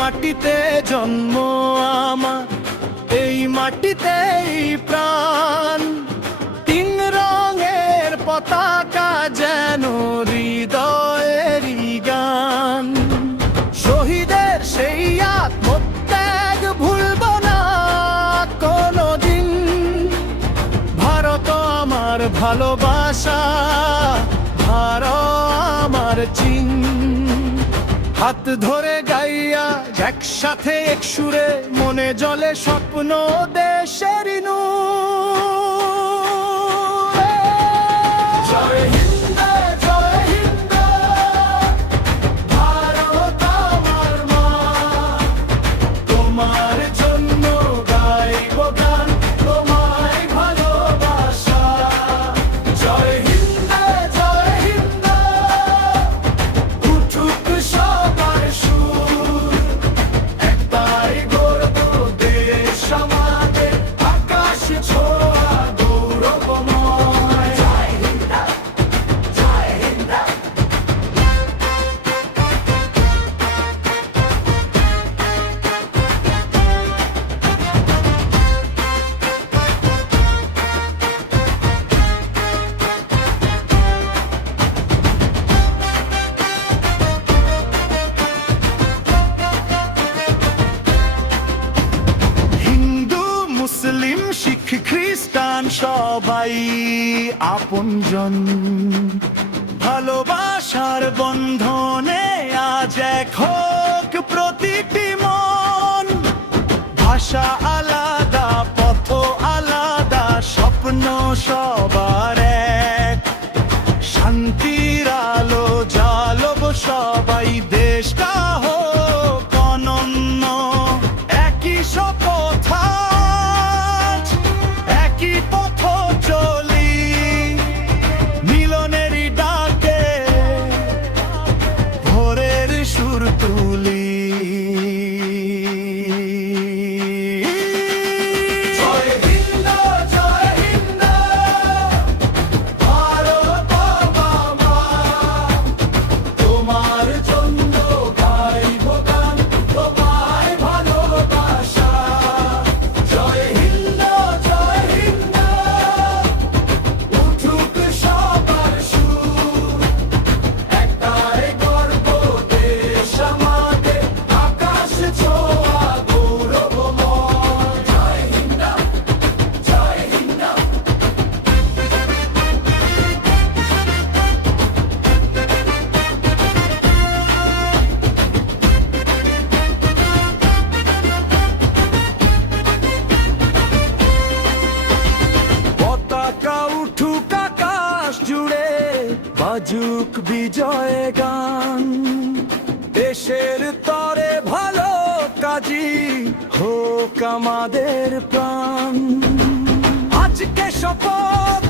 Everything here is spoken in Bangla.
মাটিতে জন্ম আমার, এই মাটিতেই প্রাণ। তিন রঙের পতাকা যেন হৃদয়েরই গান। শহীদের সেই আত্মত্যাগ ভুলব না কোনদিন। ভারত আমার ভালোবাসা, ভারত আমার চিন। হাত ধরে গাইয়া একসাথে এক সুরে, মনে জলে স্বপ্ন দেশের নূর। জয় হিন্দ, জয় হিন্দ, ভারত আমার মা। তোমার জন্য গাইব গান, তোমায় ভালোবাসা। জয় হিন্দ, জয় হিন্দ, উঠুক সবার সুর। একটাই গর্ব দেশ আমাদের, আকাশ ছোঁয়া গৌরবময়। জয় হিন্দ, জয় হিন্দ। হিন্দু, মুসলিম, শিখ, খ্রিস্টান সবাই আপনজন। ভালোবাসার বন্ধনে আজ এক হোক প্রতিটি মন। ভাষা আলাদা, পথ আলাদা, স্বপ্ন সবার এক। শান্তির আলো জ্বালব সবাই, দেশটা হোক অনন্য। একই শপথ আজ, একই পথ চলি, মিলনেরই ডাকে ভোরের সুর তুলি। জয় হিন্দ, জয় হিন্দ, ভারত আমার মা। তোমার জন্য গাইব গান, তোমায় ভালোবাসা। জয় হিন্দ, জয় হিন্দ, উঠুক সবার সুর। একটাই গর্ব দেশ আমাদের, আকাশ ছোঁয়া গৌরবময়। জয় হিন্দ, জয় হিন্দ। পতাকা উঠুক আকাশ জুড়ে, বাজুক বিজয় গান। দেশের তরে ভালো কাজী হোক আমাদের প্রাণ। আজকে শপথ